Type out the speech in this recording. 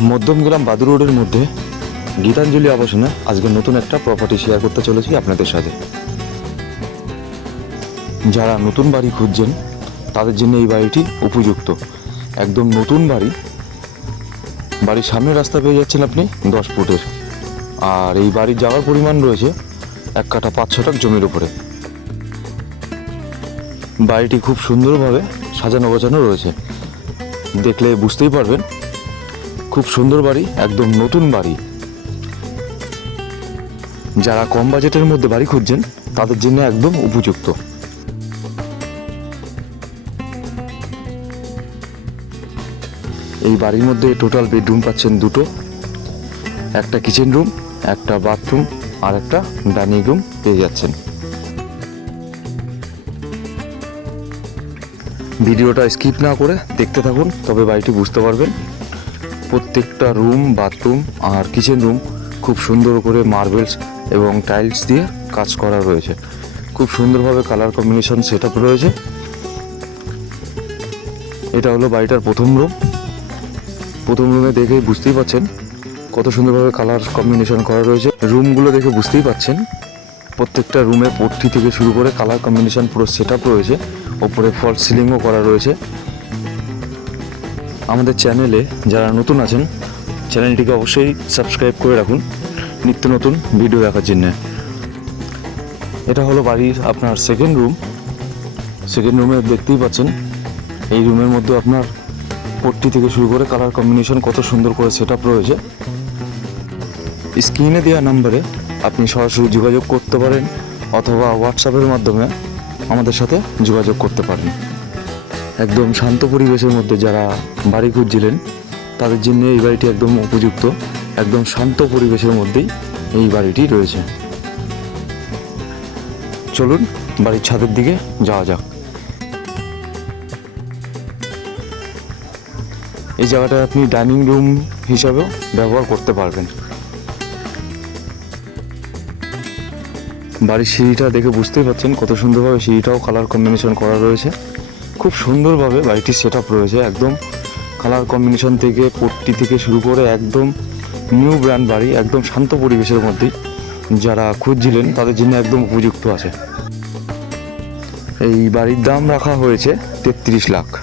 মধ্যমগ্রাম বাদুর রোডের মধ্যে গীতাঞ্জলি আবাসনে আজকে নতুন একটা প্রপার্টি শেয়ার করতে চলেছি আপনাদের সাথে। যারা নতুন বাড়ি খুঁজছেন, তাদের জন্য এই বাড়িটি উপযুক্ত। একদম নতুন বাড়ি। বাড়ির সামনের রাস্তা পেয়ে যাচ্ছেন আপনি দশ ফুটের। আর এই বাড়ির যাওয়ার পরিমাণ রয়েছে এক কাঠা পাঁচ ছটাক জমির উপরে। বাড়িটি খুব সুন্দরভাবে সাজানো গোছানো রয়েছে। দেখলে বুঝতেই পারবেন খুব সুন্দর বাড়ি, একদম নতুন বাড়ি। যারা কম বাজেটের মধ্যে বাড়ি খুঁজছেন, তাদের জন্য একদম উপযুক্ত। এই বাড়ির মধ্যে টোটাল বেডরুম পাচ্ছেন দুটো। একটা কিচেন রুম একটা বাথরুম আর একটা ডাইনিং রুম পেয়ে যাচ্ছেন। ভিডিওটা স্কিপ না করে দেখতে থাকুন, তবে বাড়িটি বুঝতে পারবেন। প্রত্যেকটা রুম বাথরুম আর কিচেন রুম খুব সুন্দর করে মার্বেলস এবং টাইলস দিয়ে কাজ করা রয়েছে। খুব সুন্দরভাবে কালার কম্বিনেশন সেট আপ রয়েছে। এটা হলো বাড়িটার প্রথম রুম প্রথম রুমে দেখেই বুঝতেই পাচ্ছেন কত সুন্দরভাবে কালার কম্বিনেশন করা রয়েছে। রুমগুলো দেখে বুঝতেই পাচ্ছেন প্রত্যেকটা রুমে পট্টি থেকে শুরু করে কালার কম্বিনেশন পুরো সেট আপ রয়েছে। ওপরে ফল সিলিংও করা রয়েছে। আমাদের চ্যানেলে যারা নতুন আছেন, চ্যানেলটিকে অবশ্যই সাবস্ক্রাইব করে রাখুন। নিত্য নতুন ভিডিও দেখার জন্য। এটা হলো বাড়ির আপনার সেকেন্ড রুম সেকেন্ড রুমে দেখতেই পাচ্ছেন, এই রুমের মধ্যে আপনার পট্টি থেকে শুরু করে কালার কম্বিনেশন কত সুন্দর করে সেট আপ রয়েছে স্ক্রিনে দেওয়া নাম্বারে আপনি সরাসরি যোগাযোগ করতে পারেন, অথবা হোয়াটসঅ্যাপের মাধ্যমে আমাদের সাথে যোগাযোগ করতে পারেন। একদম শান্ত পরিবেশের মধ্যে যারা বাড়ি খুঁজছিলেন, তাদের জন্য এই বাড়িটি একদম উপযুক্ত, একদম শান্ত পরিবেশের মধ্যেই এই বাড়িটি রয়েছে। চলুন বাড়ির ছাদের দিকে যাওয়া যাক। এই জায়গাটা আপনি ডাইনিং রুম হিসাবেও ব্যবহার করতে পারবেন। বাড়ির সিঁড়িটা দেখে বুঝতেই পারছেন কত সুন্দরভাবে সিঁড়িটাও কালার কম্বিনেশন করা রয়েছে। খুব সুন্দরভাবে বাড়িটির সেট আপ রয়েছে একদম কালার কম্বিনেশন থেকে, পট্টি থেকে শুরু করে একদম নিউ ব্র্যান্ড বাড়ি, একদম শান্ত পরিবেশের মধ্যেই যারা খুঁজছিলেন তাদের জন্য একদম উপযুক্ত আছে। এই বাড়ির দাম রাখা হয়েছে তেত্রিশ লাখ।